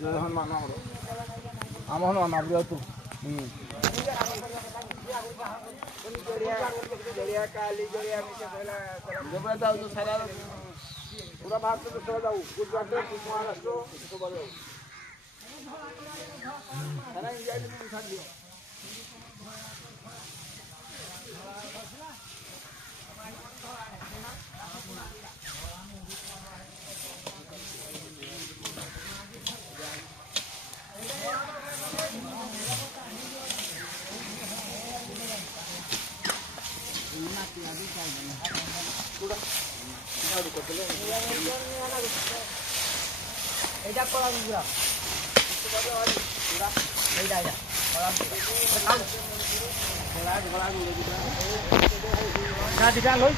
জয় হনুমান আমার হনুমান আপনি তো पूरा भारत में चला जाऊँ गुजरात महाराष्ट्र जाऊँ सारा इंडिया में उठा लिया এটা কলা গুড়া এইটা এইটা কলা গুড়া কলা গুড়া না দিটা লই